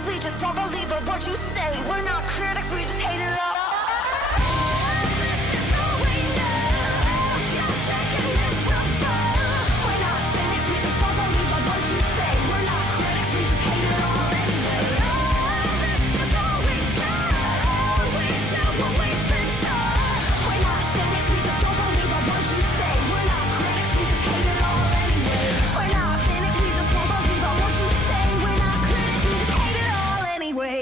critics, we just don't believe a word you say. We're not critics, we just hate it all. This is all we know. Checking this report. We're not cynics, we just don't believe a word you say. We're not critics, we just hate it all anyway. This is all we got. All we do what we've been taught. We're not cynics, we just don't believe a word you say. We're not critics, we just hate it all anyway. We're not cynics, we just don't believe a word you say. We're not critics, we just hate it all anyway.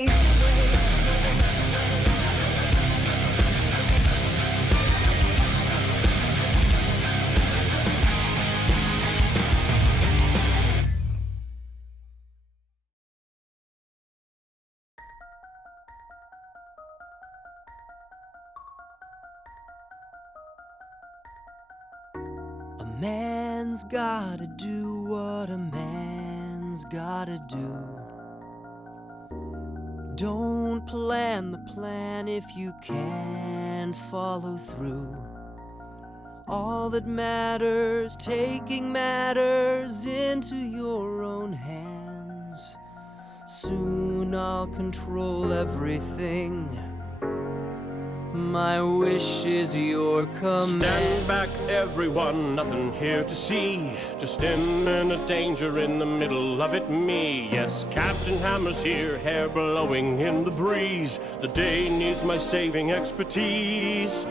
A man's gotta do what a man's gotta do. Don't plan the plan if you can't follow through. All that matters, taking matters into your own hands. Soon I'll control everything. My wish is your command. Stand back, everyone, nothing here to see. Just imminent danger in the middle of it, me. Yes, Captain Hammer's here, hair blowing in the breeze. The day needs my saving expertise.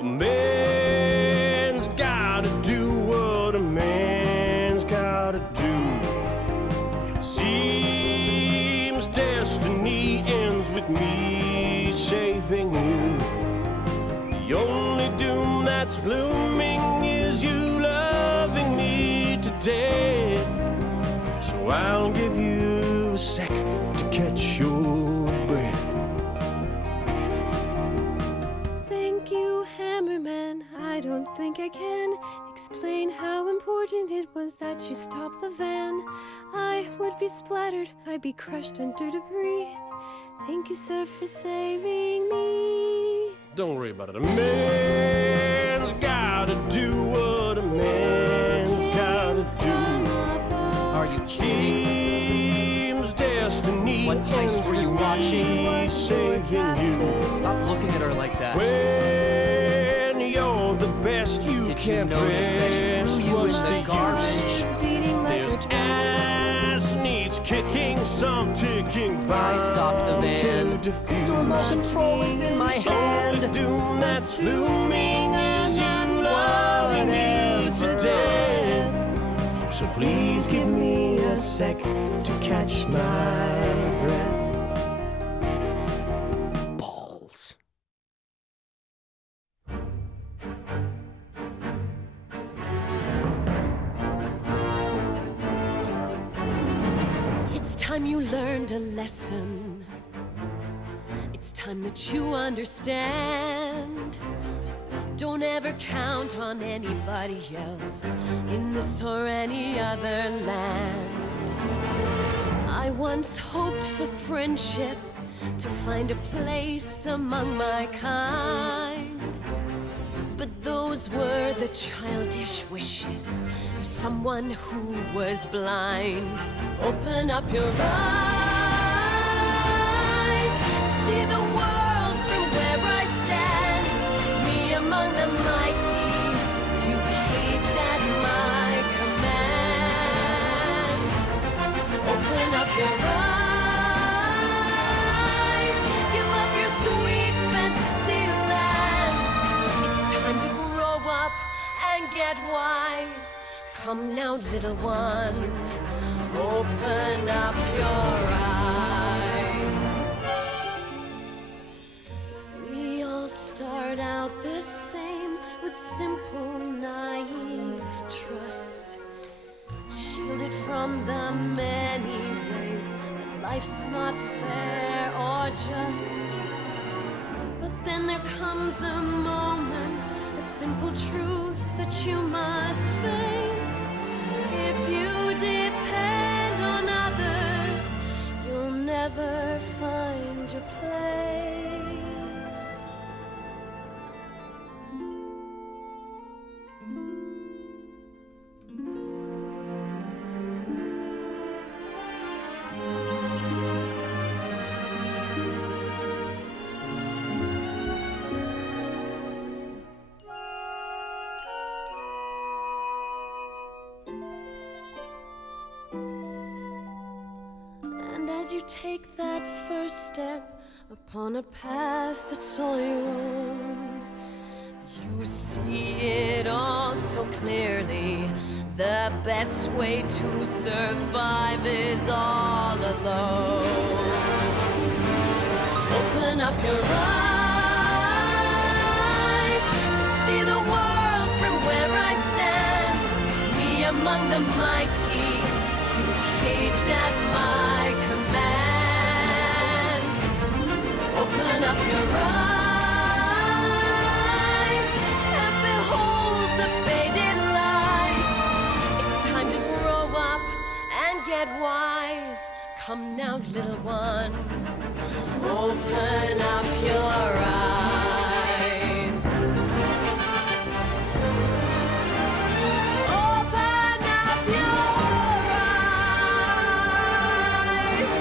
A man's gotta do what a man's gotta do. Seems destiny ends with me saving you. The only doom that's looming is you loving me to death. So I'll give you a sec to catch your breath. Thank you, Hammerman. I don't think I can explain how important it was that you stopped the van. I would be splattered, I'd be crushed under debris. Thank you, sir, for saving me. Don't worry about it. A man's gotta do what a man's gotta do. Are you kidding? Seems destiny What heist were you watching? saving you. Stop looking at her like that. When you're the best you Did you can notice that he press, threw you what's in the use? garbage? There's ass needs kicking, some ticking I stopped the bomb van. to defuse. The remote control is in my hand. The doom that's looming is you loving me to death. So please give me a sec to catch my breath. Balls. It's time you learned a lesson. It's time that you understand. Don't ever count on anybody else in this or any other land. I once hoped for friendship, to find a place among my kind. But those were the childish wishes of someone who was blind. Open up your eyes, see the world from where I stand. Me among the mighty, you caged at my command. Open up your eyes, give up your sweet fantasy land. It's time to grow up and get wise. Come now, little one, open up your eyes. We all start out the same, with simple, naive trust, shielded from the many ways that life's not fair or just. But then there comes a moment, a simple truth that you must face. If you depend on others, you'll never find your place. as you take that first step upon a path that's all your own, you see it all so clearly. The best way to survive is all alone. Open up your eyes, see the world from where I stand. Me among the mighty, you caged at my command. Open up your eyes and behold the faded light. It's time to grow up and get wise. Come now, little one, open up your eyes. Open up your eyes.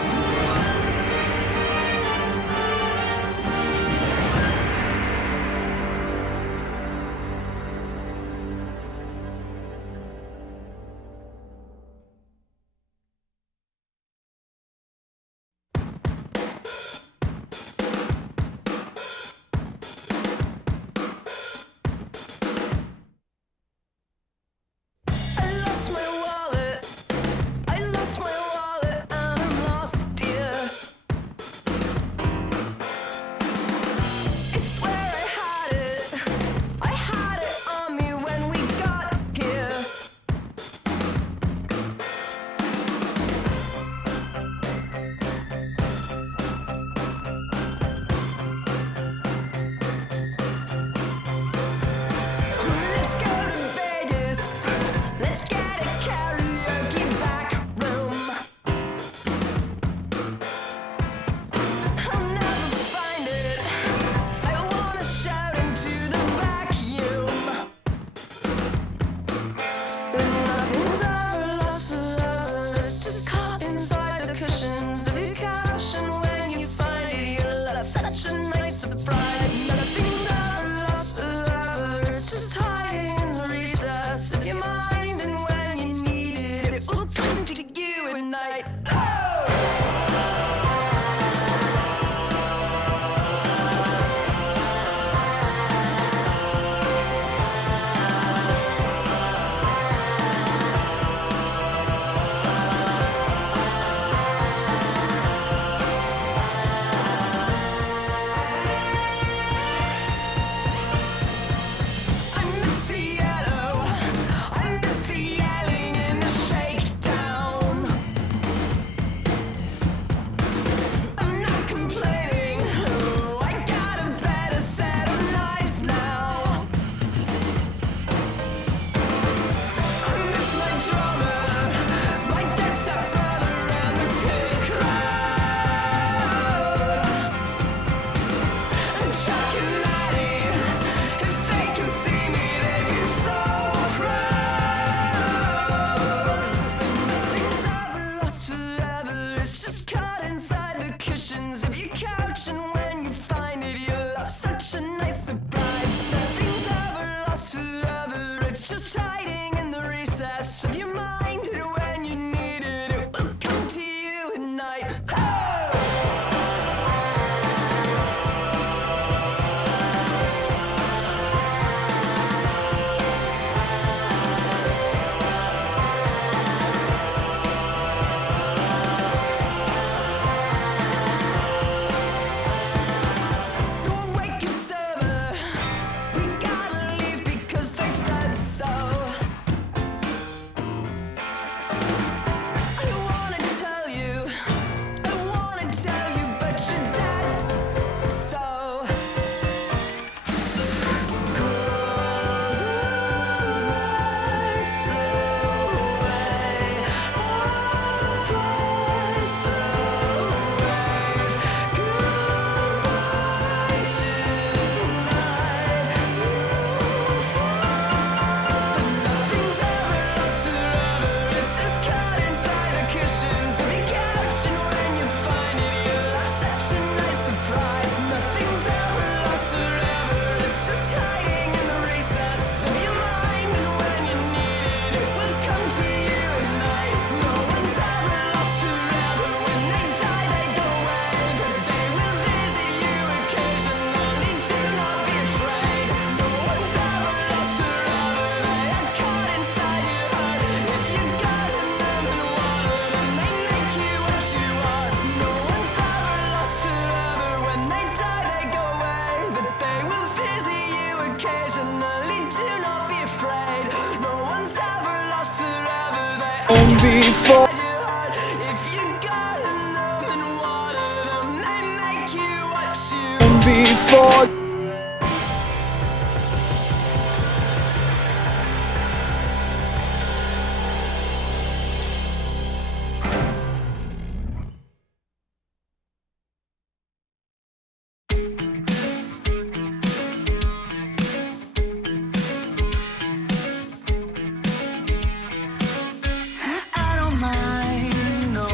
before. If you got enough and water them, they make you what you Before. I don't mind, no,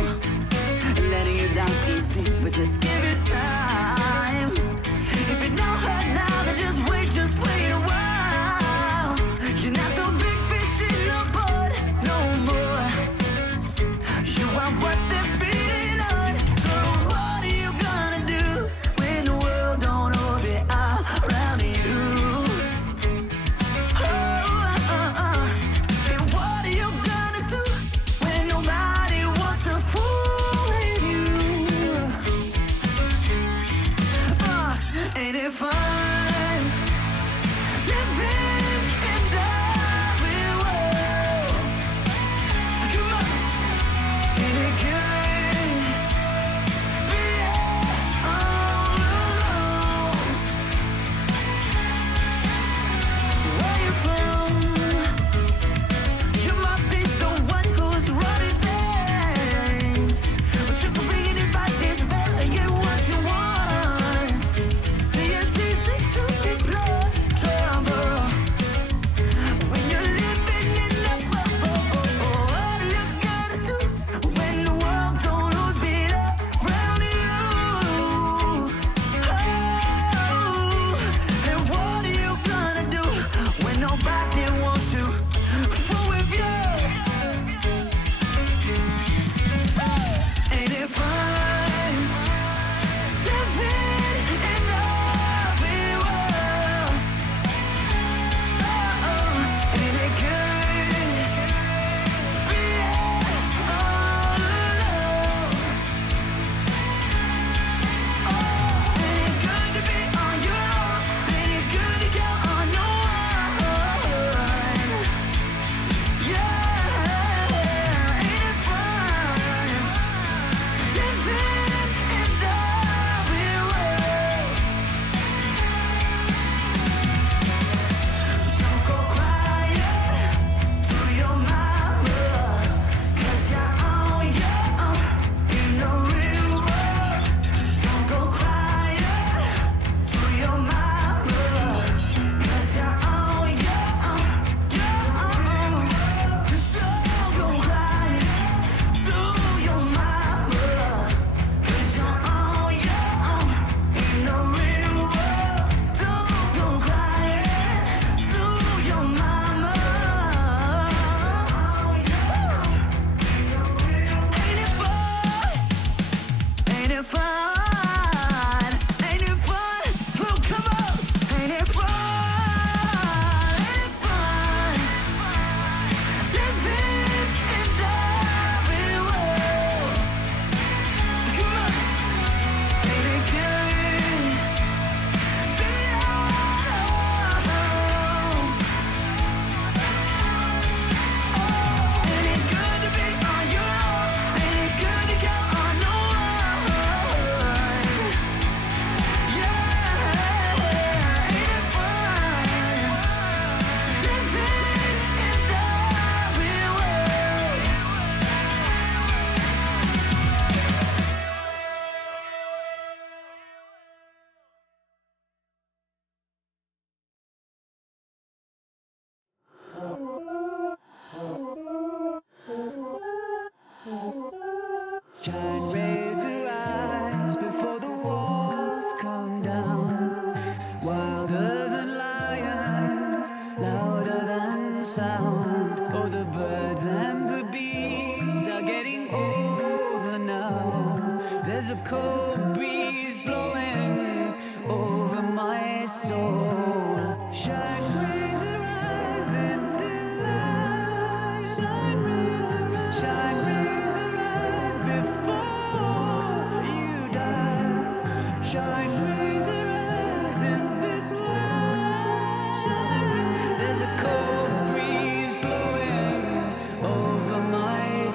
letting you down easy, but just give it time. If it don't hurt now, then just wait a while. You're not the big fish in the pot no more. You are what they're feeding on. So what are you gonna do when the world don't orbit around you? And what are you gonna do when nobody wants to fool with you? Ain't it fun living in the real world? Come on, ain't it good being all alone? Where you from? You might be the one who's running things, but you can bring anybody's bell and get what you want. See, it's easy to ignore trouble when you're living in love. What are you gonna do when the world don't orbit around you? And what are you gonna do when nobody wants to fool with you? Ain't it fun living in the real world? Ain't it good being all alone? Ain't it good to be on your own? Ain't it good to count on no one? Yeah, ain't it fun living in the real world? Don't go crying to your mama, 'cause you're on your own in the real world. Don't go crying to your mama, 'cause you're on your own, your own. Don't go crying to your mama, 'cause you're on your own in the real world. Don't go crying to your mama. Ain't it fun? Ain't it fun? Ain't it fun? Oh, come on! Ain't it fun? Ain't it fun? Living in the real world. Come on! Ain't it good? Be alone. Ain't it good to be on your own? Ain't it good to count on no one? Yeah, ain't it fun living in the real world? Shine, raise your eyes before the walls come down. Wilder than lions, louder than sound. Oh, the birds and the bees are getting older now. There's a cold breeze blowing over my soul. Shine, raise your eyes in delight. Shine, raise your eyes. Shine, raise your eyes before you die. Shine, raise your eyes in this light. Shine, there's a cold breeze blowing over my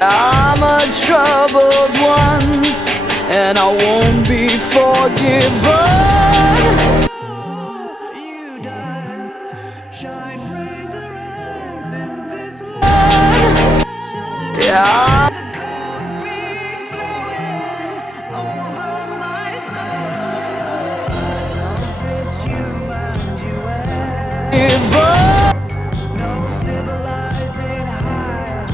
I'm a troubled one, and I won't be forgiven. You die, shine, raise, arise in this light. Yeah. The cold breeze blowing over my soul. Tired of this human duet. Give up. No civilizing high,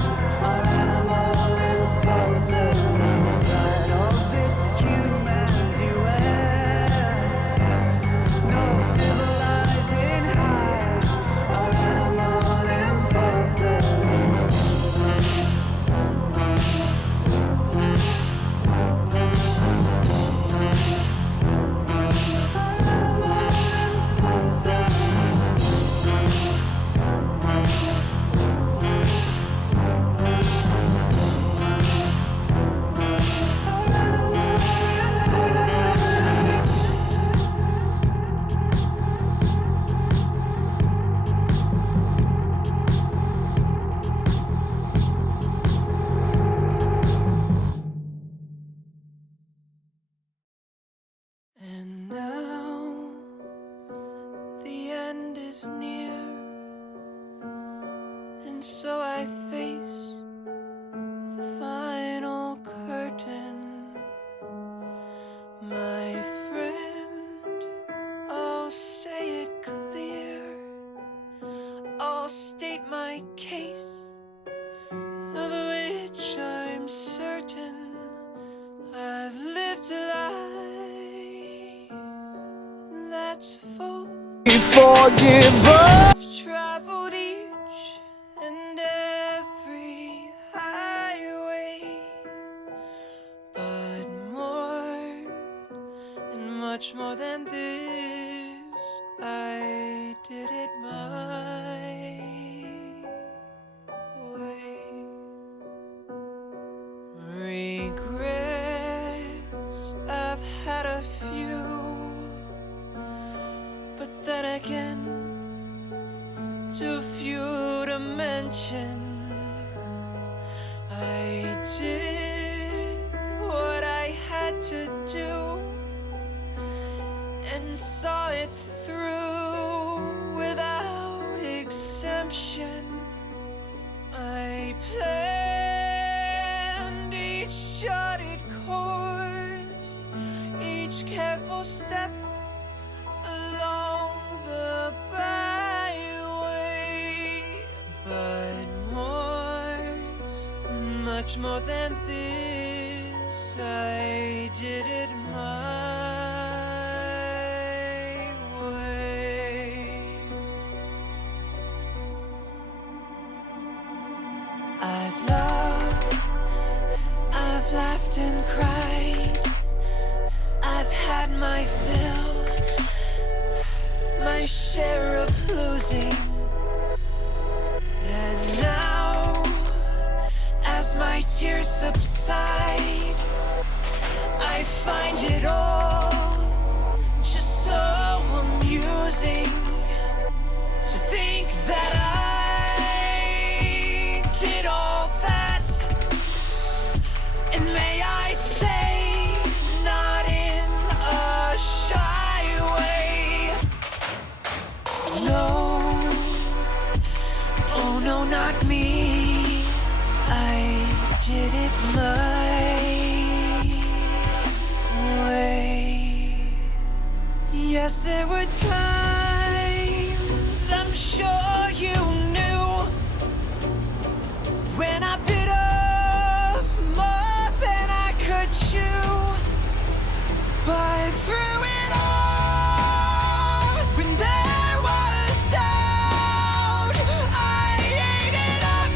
our animal impulses. I'm tired of this human duet. No civilizing high, our animal impulses. And now the end is near, and so I face the final curtain. My friend, I'll say it clear, I'll state my case, of which I'm certain. I've lived a life that's full. Forgive us. I've traveled each and every highway, but more and much more than this, I did it my way. Regrets, I've had a few, but then again, too few to mention. I did what I had to do and saw it through without exemption. I planned each charted course, each careful step along the byway, but much more than this, I did it my way. I've loved, I've laughed and cried, I've had my fill, my share of losing. And now, as my tears subside, I find it all just so amusing to think that I did all that, and may I say, not in a shy way. No, oh no, not me. I did it my way. Yes, there were times, I'm sure you knew, when I bit off more than I could chew. But through it all, when there was doubt, I ate it up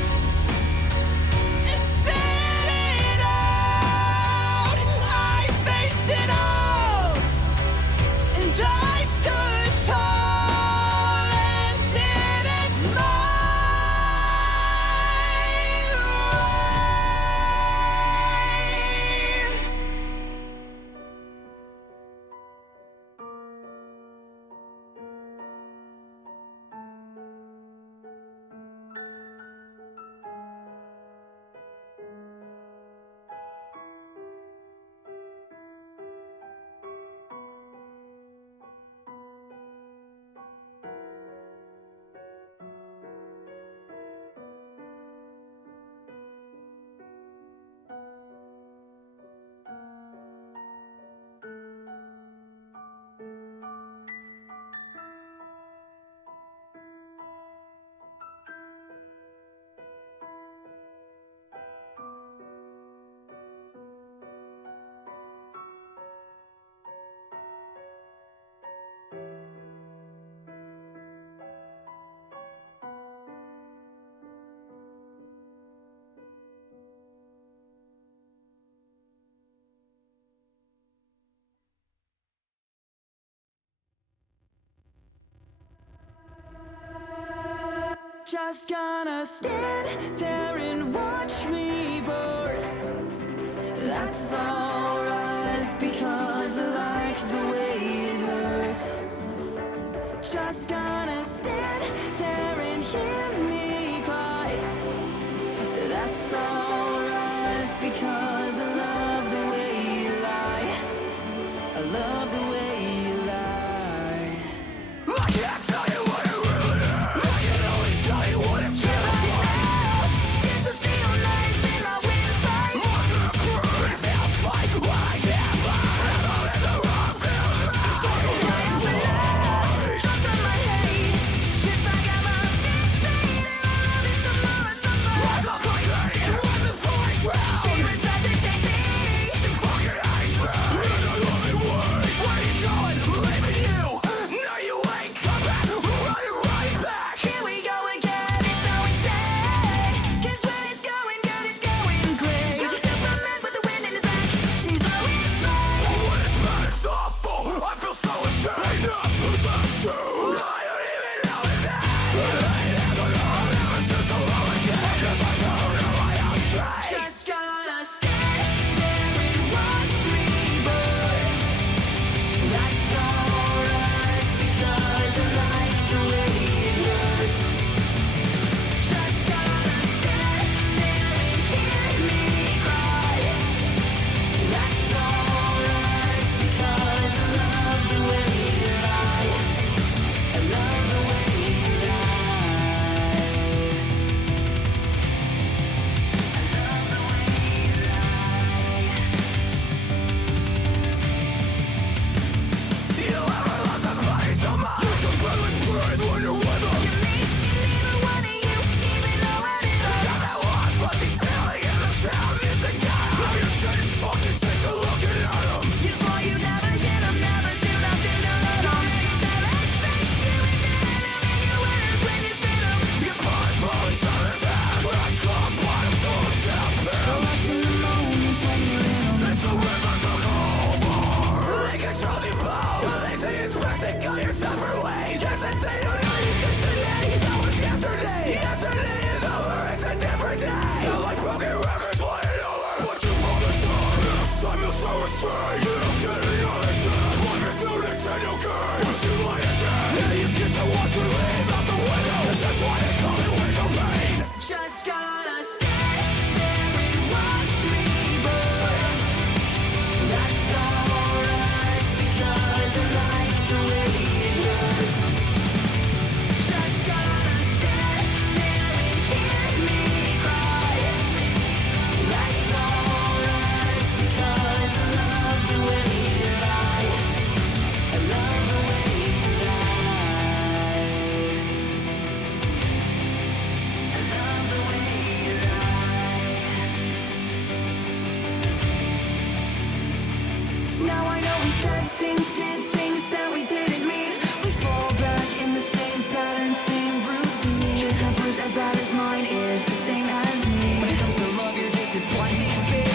and spit it out. I faced it all, and I stood tall. Just gonna stand there and watch me burn. That's alright, because I like the way it hurts. Just gonna stand there and hear me cry. That's alright, because I love the way you lie. I love the way you lie. I can't tell you what it really is. I can only tell you what it feels like. It's a steel knife in my windpipe. I can't breathe. It's a fight when I can't fight. I'm in the wrong feels. It's like a game for life. Drugs in my head. Shit's like I'm a pain. And I love it the more I suffer. I'm suffocating. And when before I drown, she resuscitates me. She fucking hates me. In a loving way. Where you going? Leaving you. No, you ain't coming. Running right back. Here we go again. It's so insane. 'Cause when it's going good, it's going great. You're Superman with the wind in his back. She's always right. When it's bad, it's awful. I feel so ashamed. Who's that dude? I don't even know his name. I don't know. I'll never sit so low again. 'Cause I don't know why I'm straight. Just gonna stand there and watch me burn. That's alright, because I like the way it hurts. Just gonna stand there and hear me cry. That's alright, because I love the way you lie. I love the way you lie. I love the way you lie. You ever lost somebody so much? You can barely breathe when you're with them. You need neither one of you even know what it is. Got that one fuzzy feeling in the towns used to get. Now you're getting fucking sick of looking at them. You swore you never hit them, never do nothing to love them. Jealous face, you and the enemy, you winners when you spit them. You punch while each other's ass. Scratch, club, bottom, throw down, so lost in the moments when you're in them. It's the reason took over. They control you both, so they say it's best to go your separate ways. Yes, and they don't know you can today. That was yesterday. Yesterday is over, it's a different day. Sound like broken records playing over. What you promised on, this time you'll show restraint. You don't get any other chance. Life is no Nintendo game, but you lie again. Yeah, you get to watch her leave out the window. 'Cause that's why they call it window pain. Just gotta stand there and watch me burn. That's alright, because I like the way it hurts. Just gotta stand there and hear me cry. That's alright, because I love the way you lie. I love the way you lie. I love the way you lie. Now I know we said things, did things that we didn't mean. We fall back in the same pattern, same routine. Your temper's as bad as mine is the same as me. When it comes to love, you're just as blinding, baby.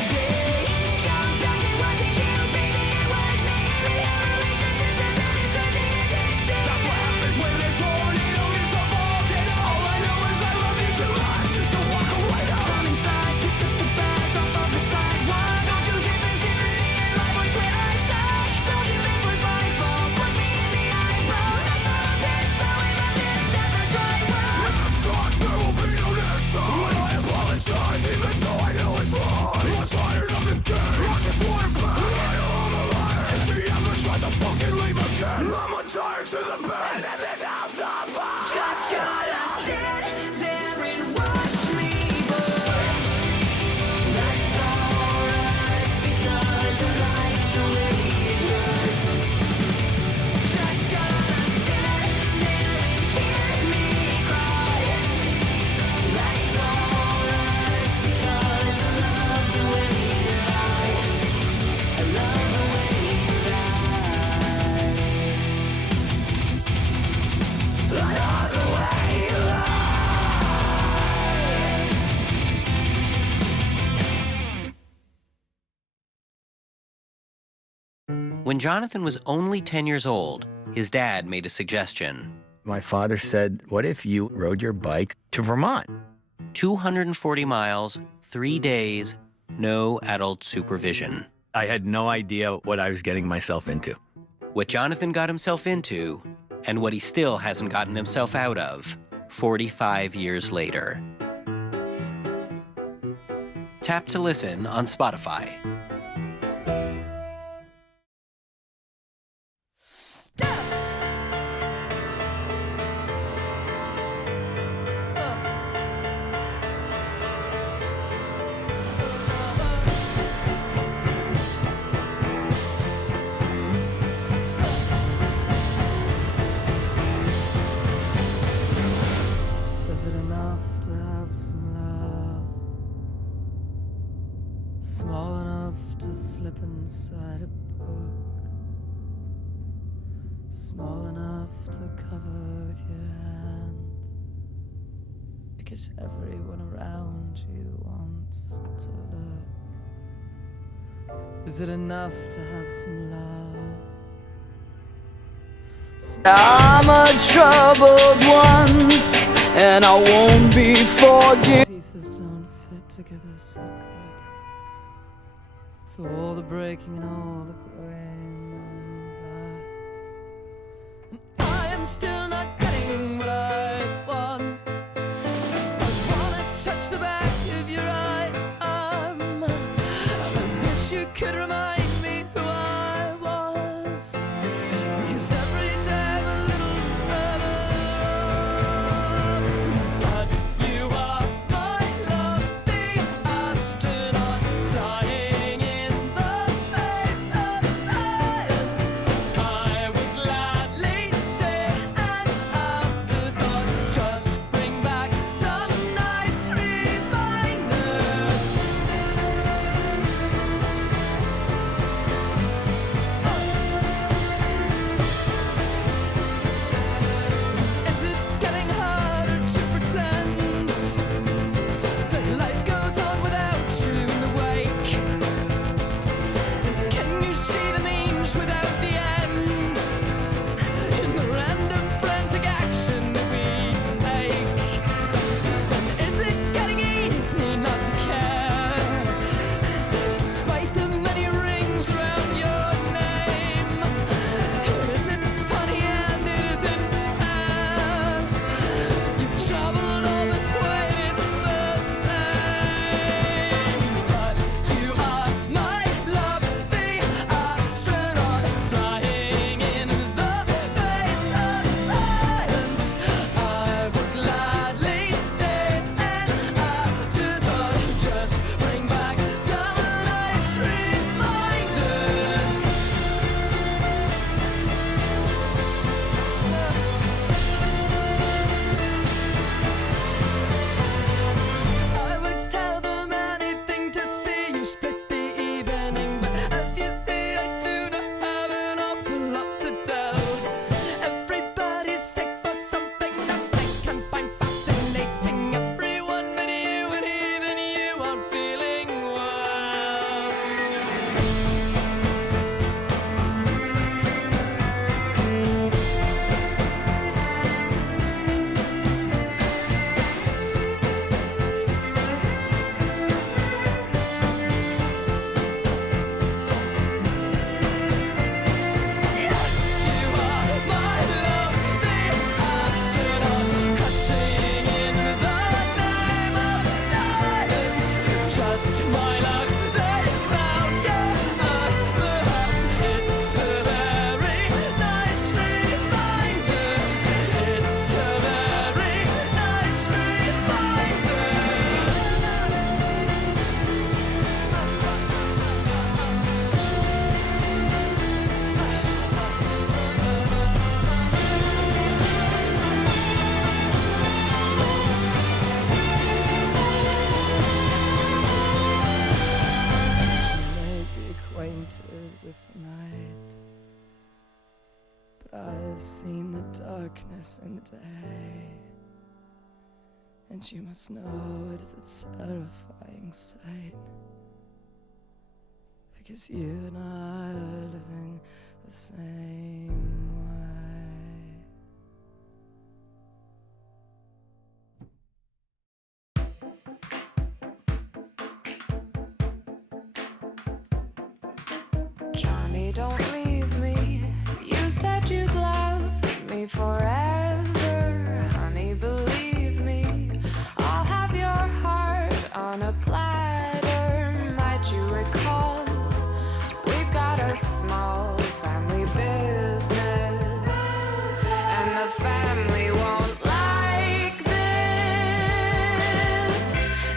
Come back and wanting you, baby, it was me. And our relationship isn't as crazy as it seems. That's what happens when a tornado is a volcano. All I know is I love you too much to walk away now. Come inside, pick up the bags off of the sidewalk. Don't you hear sensitivity in my voice when I talk? Told you this was my fault. Look me in the eyebrow. Next time I'm pissed, throwing my fist at the drywall. Next time there will be no next time. When I apologize, even though I know it's wrong. I'm tired of the game. I just want it back. I know I'm a liar. If she ever tries to fucking leave again, I'm tired to the bed. Set this house on fire. Just gotta stand there and watch me burn. That's alright, because I like the way it hurts. Just gotta stand there and hear me cry. That's alright, because I love the way you lie. I love the way you lie. I love the way you lie. When Jonathan was only 10 years old, his dad made a suggestion. My father said, what if you rode your bike to Vermont? 240 miles, 3 days, no adult supervision. I had no idea what I was getting myself into. What Jonathan got himself into, and what he still hasn't gotten himself out of, 45 years later. Tap to listen on Spotify. Is it enough to have some love? Small enough to slip inside a book. Small enough to cover with your hand. Because everyone around you wants to look. Is it enough to have some love? I'm a troubled one, and I won't be forgiven. Pieces don't fit together so good. So all the breaking and all the going back, and I am still not getting what I want. I wanna touch the back of your right arm. I wish you could remind me who I was, because every day I'm a little further off. But you are my love, the astronaut, flying in the face of science. I would gladly stay an afterthought, just bring back some nice reminders. Is it getting harder to pretend that life goes on without you in the wake? Can you see the means without the end in the random frantic action that we take? And is it getting easy not to care, despite the many rings around your name? Is it funny and is it fair? You've traveled all this way, it's the same. But you are my love, the astronaut, flying in the face of science. I would gladly stay an afterthought, just bring back some nice reminders. I would tell them anything to see you split the evening, but as you see, I do not have an awful lot to tell. Everybody's sick for something that they can find fascinating. Everyone but you, and even you aren't feeling well. Yes, you are my love, the astronaut, crashing in the name of science. Just my luck, they found your earth. It's a very nice reminder. It's a very nice reminder. She may be acquainted with the night, but I've seen the darkness in the day, and you must know it is a terrifying sight, because you and I are living the same way. me forever, honey, believe me. I'll have your heart on a platter. Might you recall, we've got a small family business, and the family won't like this.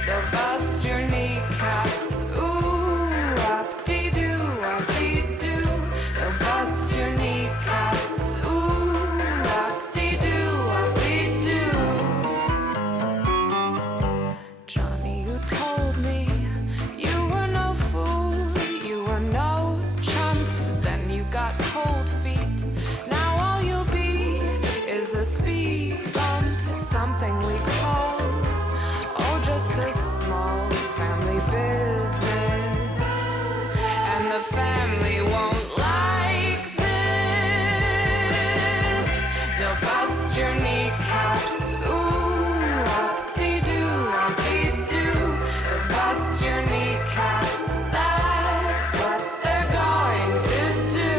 They'll bust your kneecaps, ooh, up-dee-doo, up-dee-doo. They'll bust your kneecaps, ooh, up-dee-doo, up-dee-doo. Johnny, you told me you were no fool, you were no chump. Then you got cold feet. Now all you'll be is a speed bump. It's something we call, oh, just a small family business, and the family won't like this. They'll bust your kneecaps, ooh, up-dee-doo, up-dee-doo. They'll bust your kneecaps, that's what they're going to do.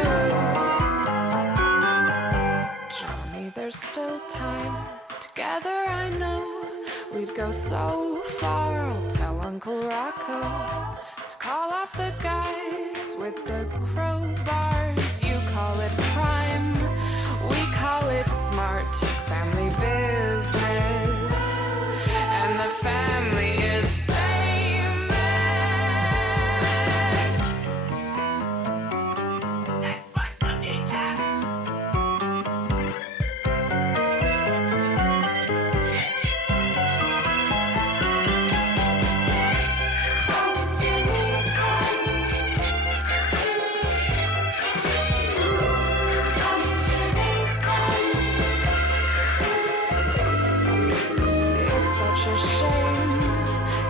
Johnny, there's still time. Together I know we'd go so far. I'll tell Uncle Rocco to call off the guys with the crowbars. You call it crime, we call it smart family business, and the family is famous. Let's bust some kneecaps. Bust your kneecaps. Bust your kneecaps. It's such a shame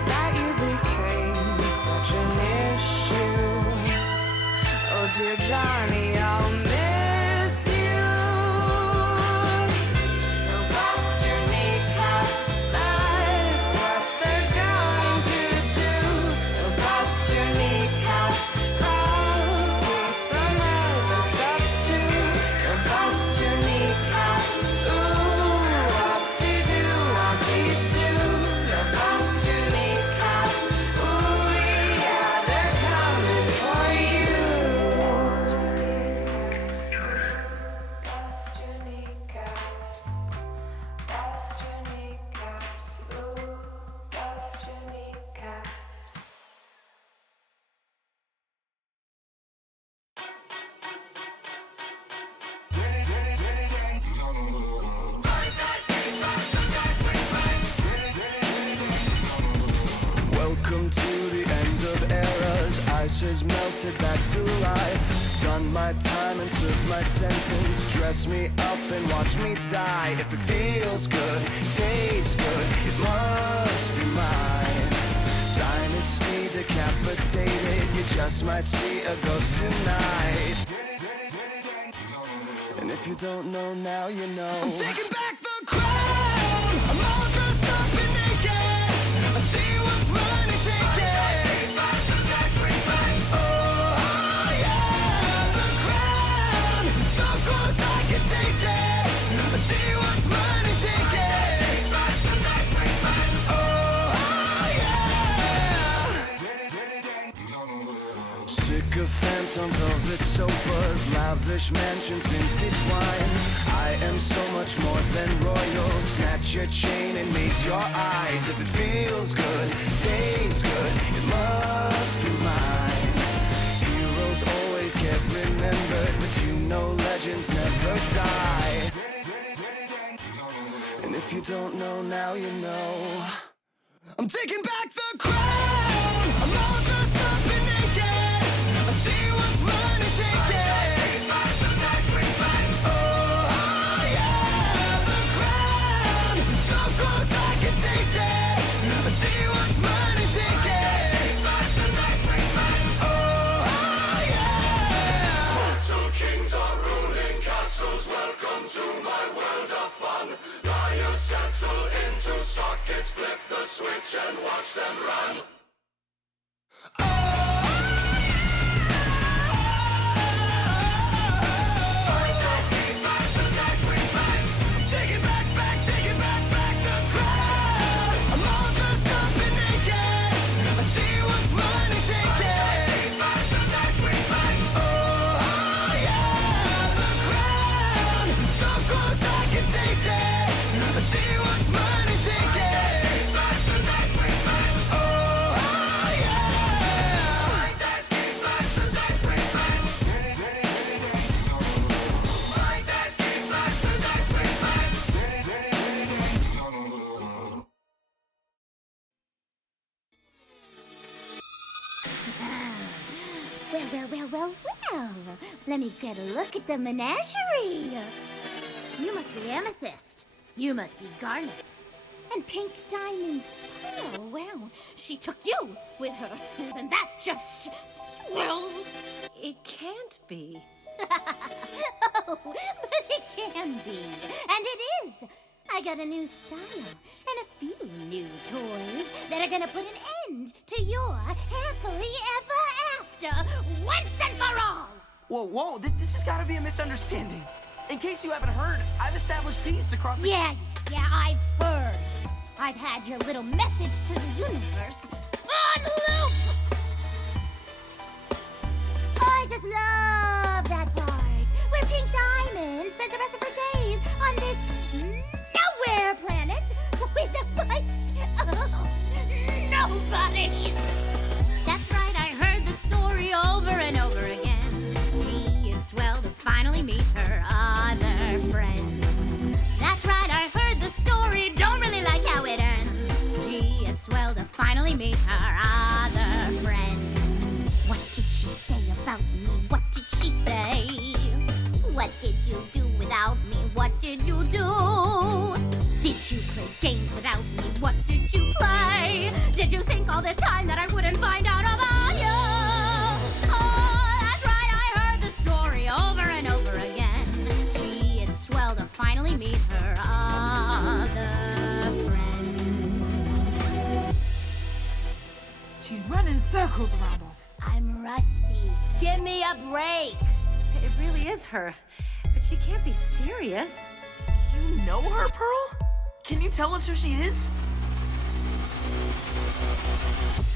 that you became such an issue. Oh dear Johnny, I'll miss you. You'll bust your kneecaps, that's what they're going to do. You'll bust your kneecaps, probably some other stuff too. You'll bust your kneecaps, ooh, up-dee-doo, up-dee-doo. You'll bust your kneecaps, ooh, yeah, they're coming for you. Bust your kneecaps, bust your kneecaps, ooh, bust your kneecaps. Welcome to the end of eras. Ice has melted back to life. Done my time and served my sentence. Dress me up and watch me die. If it feels good, tastes good, it must be mine. Dynasty decapitated. You just might see a ghost tonight. And if you don't know now, you know. I'm taking back the crown. I'm all dressed up and naked. I see what's mine and take it. Oh, yeah, the crown. So close I can taste it. I see what's mine and take it. Oh, yeah. Sycophants on velvet sofas, lavish mansions, vintage wine. I am so much more than royal. Snatch your chain and raise your eyes. If it feels good, tastes good, it must be mine. Heroes always get remembered, but you know legends never die. And if you don't know now, you know. I'm taking back the crown. I'm all dressed up and naked. I see what's mine and take it. Oh, yeah, the crown. So close I can taste it. I see what's mine and take it. Oh, yeah. Two kings are ruling castles. Welcome to my world of fun. Liars settle into sockets. Flip the switch and watch them run. Well. Let me get a look at the menagerie. You must be Amethyst. You must be Garnet. And Pink Diamond's Pearl. Well, she took you with her. Isn't that just swell? It can't be. Oh, but it can be. And it is. I got a new style and a few new toys that are gonna put an end to your happily ever after once and for all. Whoa, this has got to be a misunderstanding. In case you haven't heard, I've established peace across the... Yeah, I've heard. I've had your little message to the universe on loop. I just love that part where Pink Diamond spends the rest of her days on this nowhere planet with a bunch of nobodies. That's right, I heard the story over and over again. Gee, it's swell to finally meet her other friends. That's right, I heard the story, don't really like how it ends. Gee, it's swell to finally meet her other friends. What did she say about me? What did she say? What did you do without me? What did you do? Did you play games without me? What did you play? Did you think all this time that I wouldn't find out about you? Oh, that's right, I heard the story over and over again. Gee, it's swell to finally meet her other friends. She's running circles around us. I'm rusty. Give me a break. It really is her. But she can't be serious. You know her, Pearl? Can you tell us who she is?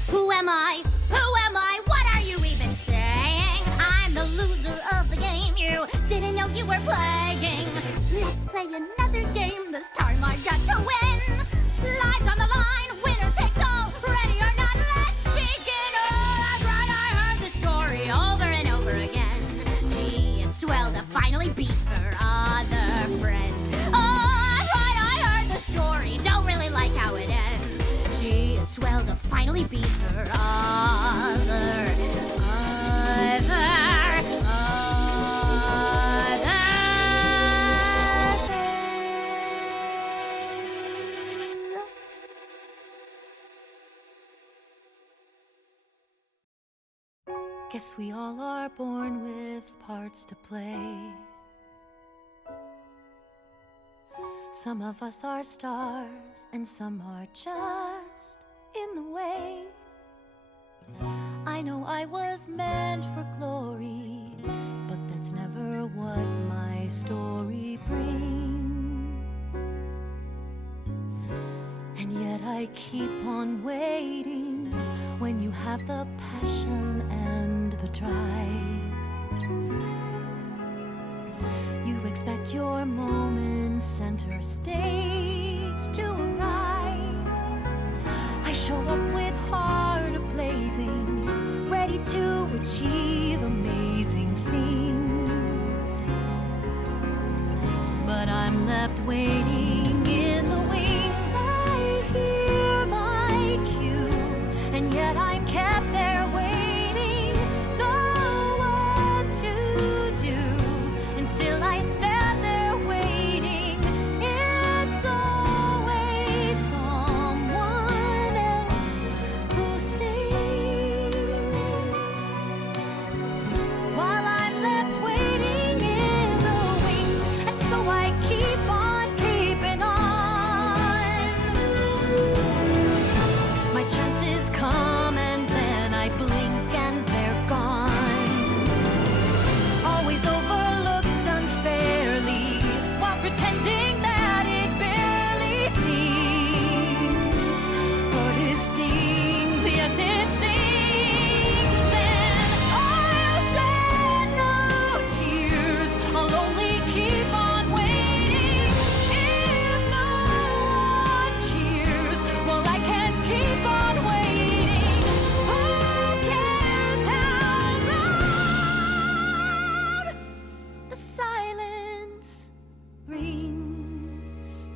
Who am I? Who am I? What are you even saying? I'm the loser of the game. You didn't know you were playing. Let's play another game. This time I got to win. Lives on the line. Winner takes all. Ready or not, let's begin. Oh, that's right. I heard the story over and over again. Gee, it's swell to finally beat her other friends. Oh, that's right. I heard the story. Don't really like how it ends. Gee, it's swell to finally beat her other friends. Guess we all are born with parts to play. Some of us are stars, and some are just in the way. I know I was meant for glory, but that's never what my story brings. And yet I keep on waiting when you have the passion and the drive. You expect your moment center stage to arrive. I show up with heart ablazing, ready to achieve amazing things. But I'm left waiting in the wings. I hear my cue, and yet I'm kept there waiting, know what to do, and still I stand there waiting. It's always someone else who sings, while I'm left waiting in the wings. And so I keep on keeping on. My chances come and then I blink and they're gone. Always overlooked unfairly while pretending that it barely stings. But it stings, yes it stings. And I'll shed no tears, I'll only keep on waiting. If no one cheers, well I can keep on waiting. Who cares how loud the silence rings?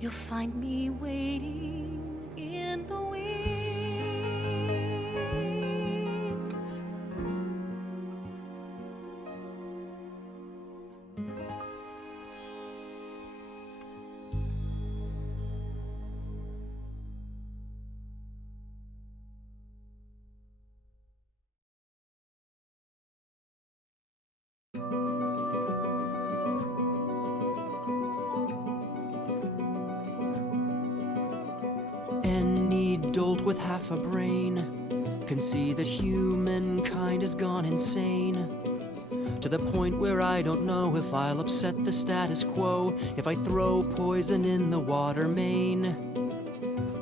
You'll find me waiting in the wings. with half a brain can see that humankind has gone insane, to the point where I don't know if I'll upset the status quo if I throw poison in the water main.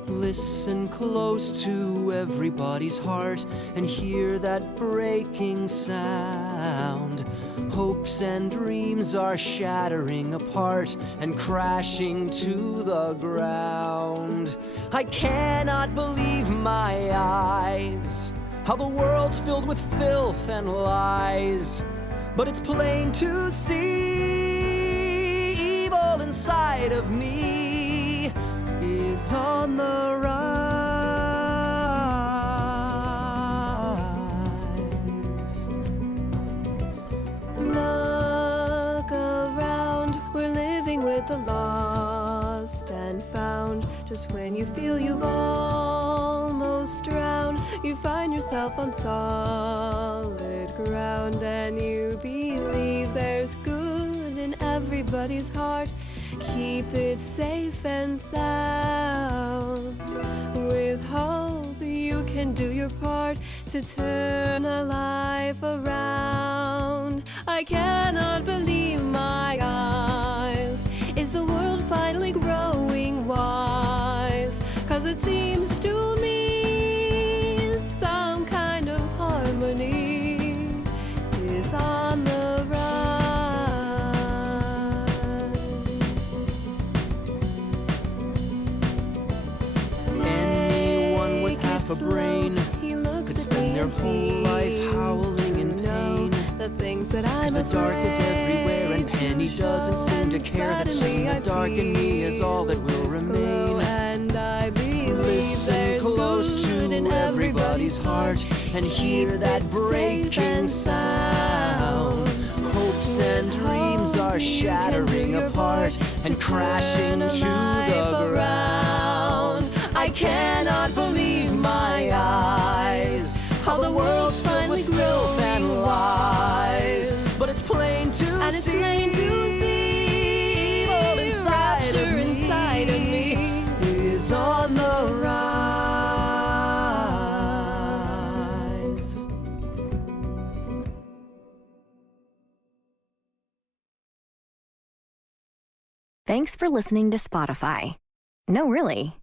Listen close to everybody's heart and hear that breaking sound. Hopes and dreams are shattering apart and crashing to the ground. I cannot believe my eyes, how the world's filled with filth and lies. But it's plain to see evil inside of me is on the rise. Look around, we're living with the lost and found. Just when you feel you've almost drowned, you find yourself on solid ground, and you believe there's good in everybody's heart. Keep it safe and sound. With hope you can do your part to turn a life around. I cannot believe my eyes. Is the world finally growing wise? 'Cause it seems to me some kind of harmony is on the rise. Anyone with half a brain could spend their whole life howling in pain. The things that I'm 'Cause the dark is everywhere and Penny doesn't seem to care. That seeing the dark in me is all that will remain. And I believe Listen close to everybody's heart and hear that breaking sound. Hopes and dreams are shattering apart and crashing to the ground. I cannot believe my eyes, how the world's finally growing and lies. But it's plain to see evil inside of me is on the rise. Thanks for listening to Spotify. No, really.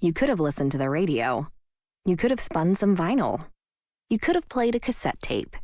You could have listened to the radio. You could have spun some vinyl. You could have played a cassette tape.